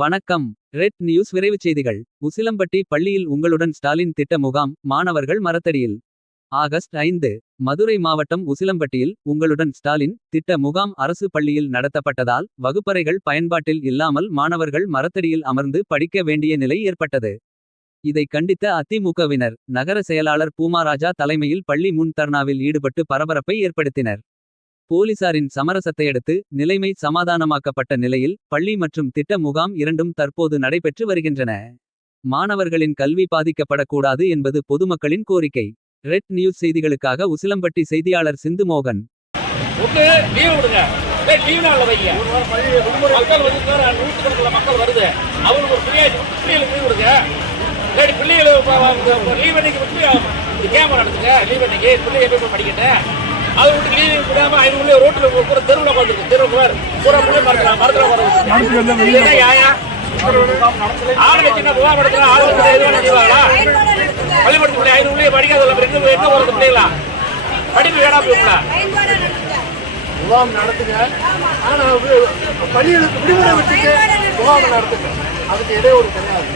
வணக்கம். Red news விரைவுச் செய்திகள். உசிலம்பட்டி பள்ளியில் உங்களுடன் ஸ்டாலின் திட்ட முகாம். மாணவர்கள் மரத்தடியில். ஆகஸ்ட் 5. மதுரை மாவட்டம் உசிலம்பட்டியில் உங்களுடன் ஸ்டாலின் திட்ட முகாம் அரசு பள்ளியில் நடத்தப்பட்டதால். வகுப்பறைகள் பயன்பாட்டில் இல்லாமல் மாணவர்கள் மரத்தடியில் அமர்ந்து படிக்க வேண்டிய நிலை ஏற்பட்டது. இதை கண்டித்த அதிமுகவினர் நகர செயலாளர் பூமாராஜா தலைமையில் பள்ளி முன் தர்ணாவில் ஈடுபட்டு பரபரப்பை ஏற்படுத்தினர். போலீசாரின் சமரசத்தையடுத்து நிலைமை சமாதானமாக்கப்பட்ட நிலையில். பள்ளி மற்றும் திட்ட முகாம் இரண்டும் தற்போது நடைபெற்று வருகின்றன. மாணவர்களின் கல்வி பாதிக்கப்படக்கூடாது என்பது பொதுமக்களின் கோரிக்கை. ரெட் நியூஸ் செய்திகளுக்காக உசிலம்பட்டி செய்தியாளர் சிந்து மோகன். அது விட்டு லீவ் விடாம ஐநூறு ரோட்டில் பூரா தெருவில் வந்துருக்கு. தெருவுக்கு பூரா பிள்ளை மரத்தில் ஆளுங்க சின்ன முகாம் நடத்துற ஆளுங்க எதுவும் செய்வாங்களா? பள்ளிக்கூடத்து பிள்ளை 500 படிக்காத என்ன போறது பிள்ளைங்களா? படிப்பு வேணா போயிங்களா? முகாம் நடத்துங்க. ஆனா பள்ளிகளுக்கு விடுமுறை வச்சுட்டு முகாம் நடத்துங்க. அதுக்கு இடையே ஒரு கிடையாது.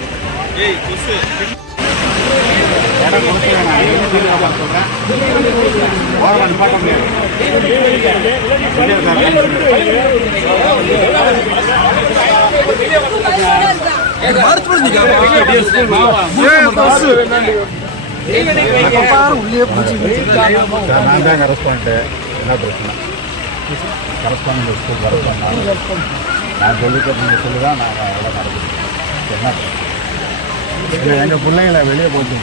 எங்க பிள்ளைங்களை வெளியே போட்டு